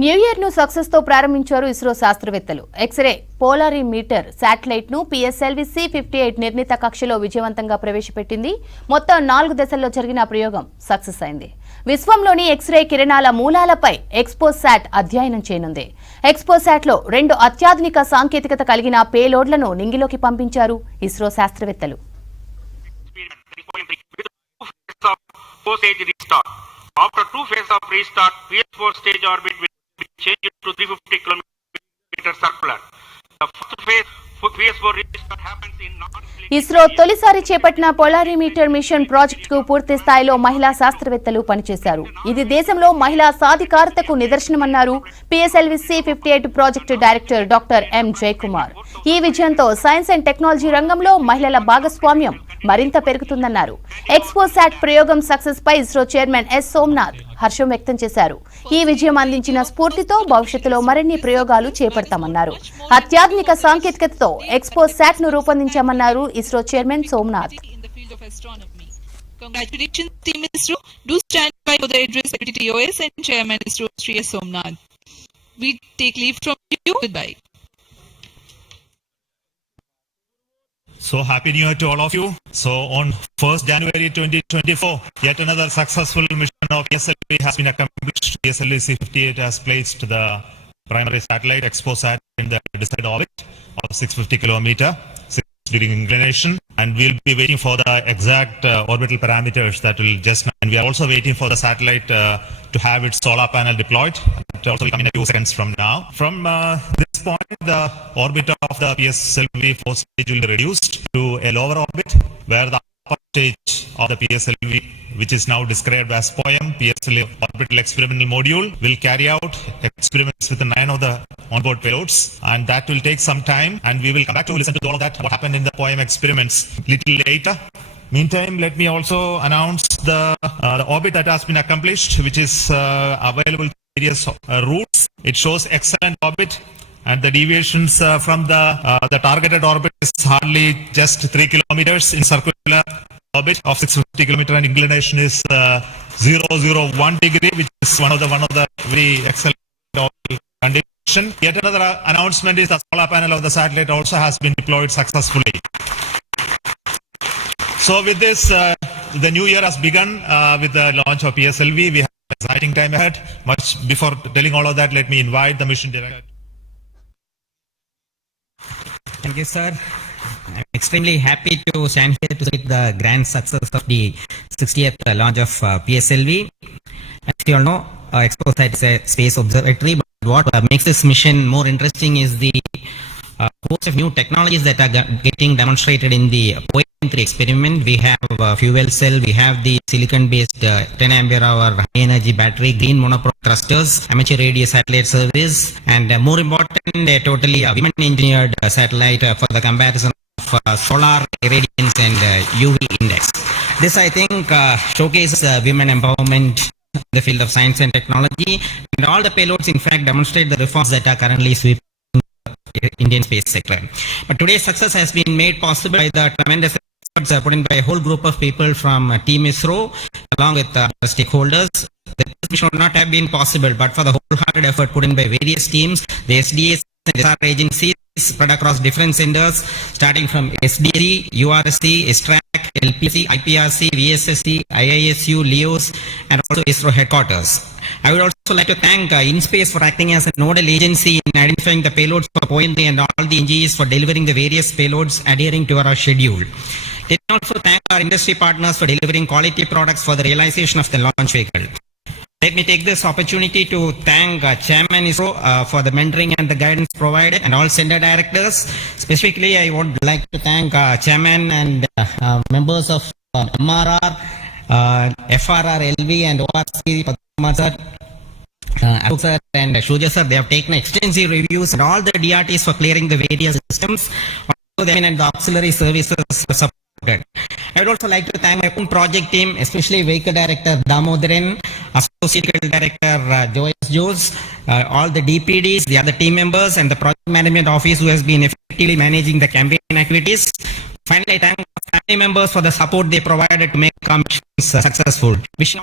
New year ను success తో ప్రారంభించారు ఇస్రో శాస్త్రవేత్తలు. ఎక్స్రే పోలారిమీటర్ శాటిలైట్ ను పిఎస్ఎల్వి C-58 నిర్ణీత కక్షలో విజయవంతంగా ప్రవేశపెట్టింది. మొత్తం 4 దశల్లో జరిగిన ప్రయోగం సక్సెస్ అయింది. విశ్వంలోని ఎక్స్రే కిరణాల మూలాలపై ఎక్స్పోసాట్ అధ్యయనం చేయనుంది. ఎక్స్పోసాట్ లో 2 అత్యాధునిక సాంకేతికత కలిగిన పేలోడ్లను నింగిలోకి పంపించారు ఇస్రో శాస్త్రవేత్తలు. After 2 phases of restart, PS4 stage orbit will be changed to 350 km circular. The first phase PS4 restart happens in ISRO తొలిసారి చేపట్టిన పోలారిమీటర్ మిషన్ ప్రాజెక్ట్ కు పూర్తి స్థాయిలో మహిళా శాస్త్రవేత్తలు పనిచేశారు. ఇది దేశంలో మహిళా సాధికారతకు నిదర్శనమన్నారు PSLV C-58 project director doctor M Jayakumar. ఈ విజయంతో సైన్స్ అండ్ టెక్నాలజీ రంగంలో మహిళల భాగస్వామ్యం మరింత పెరుగుతుందన్నారు. ఎక్స్పోసాట్ ప్రయోగం సక్సెస్ పై ఇస్రో చైర్మన్ ఎస్ సోమనాథ్ హర్షం వ్యక్తం చేశారు. ఈ విజయం అందించిన స్ఫూర్తితో భవిష్యత్తులో మరిన్ని ప్రయోగాలు చేపడతామన్నారు. అత్యాధునిక సాంకేతికతతో ఎక్స్పోసాట్ ను రూపొందించామన్నారు ISRO chairman Somanath. Congratulations, Team ISRO. Do stand by for the address Secretary TOS and Chairman ISRO, Sri S. Somnath. We take leave from you. Goodbye. So happy New Year to all of you. So on 1st January 2024, yet another successful mission of PSLV has been accomplished. PSLV C-58 has placed the primary satellite EXPOSAT in the desired orbit of 650 kilometer, 6 degree inclination, and we'll be waiting for the exact orbital parameters that will just. And we are also waiting for the satellite to have its solar panel deployed. It also will come in a few seconds from now. From this point, the orbit of the PSLV 4 stage will be reduced to a lower orbit, where the upper stage of the PSLV, which is now described as POEM, PSLV Orbital Experimental Module, will carry out experiments with 9 of the onboard payloads, and that will take some time, and we will come back to listen to all of that, what happened in the POEM experiments little later. Meantime, let me also announce the orbit that has been accomplished, which is available to various routes. It shows excellent orbit, and the deviations from the targeted orbit is hardly just 3 kilometers in circular orbit of 650 kilometer, and inclination is 001 degree, which is one of the very excellent condition. Yet another announcement is the solar panel of the satellite also has been deployed successfully. So with this, the new year has begun with the launch of PSLV. We have an exciting time ahead. Much before telling all of that, let me invite the mission director. Thank you, sir. I'm extremely happy to stand here to celebrate the grand success of the 60th launch of PSLV. As you all know, EXPOSAT is a space observatory, but what makes this mission more interesting is the host of new technologies that are getting demonstrated in the POEM 3 experiment. We have fuel cell, we have the silicon-based 10 ampere hour high energy battery, green monopro thrusters, amateur radio satellite service, and more important, a totally women-engineered satellite for the comparison of solar irradiance and UV index. This, I think, showcases women empowerment in the field of science and technology, and all the payloads, in fact, demonstrate the reforms that are currently sweeping Indian space sector. But today's success has been made possible by the tremendous efforts put in by a whole group of people from Team ISRO along with stakeholders. This mission would not have been possible but for the wholehearted effort put in by various teams, the SDAs and SR agencies spread across different centers, starting from SDC, URSC, STRAC, LPC, IPRC, VSSC, IISU, LEOS, and also ISRO headquarters. I would also like to thank InSpace for acting as a nodal agency in identifying the payloads for POEM and all the NGEs for delivering the various payloads adhering to our schedule. Let me also thank our industry partners for delivering quality products for the realization of the launch vehicle. Let me take this opportunity to thank Chairman ISRO for the mentoring and the guidance provided, and all center directors. Specifically, I would like to thank Chairman and members of MRR, FRR, LV, and ORC, sir, sir, and Shuja sir. They have taken extensive reviews and all the DRTs for clearing the various systems. Also, them and the auxiliary services supported. I would also like to thank my own project team, especially Vehicle Director Damodaran, Associate Director Jose, all the DPDs, the other team members, and the Project Management Office who has been effectively managing the campaign activities. Finally, I thank family members for the support they provided to make our missions successful. Wishing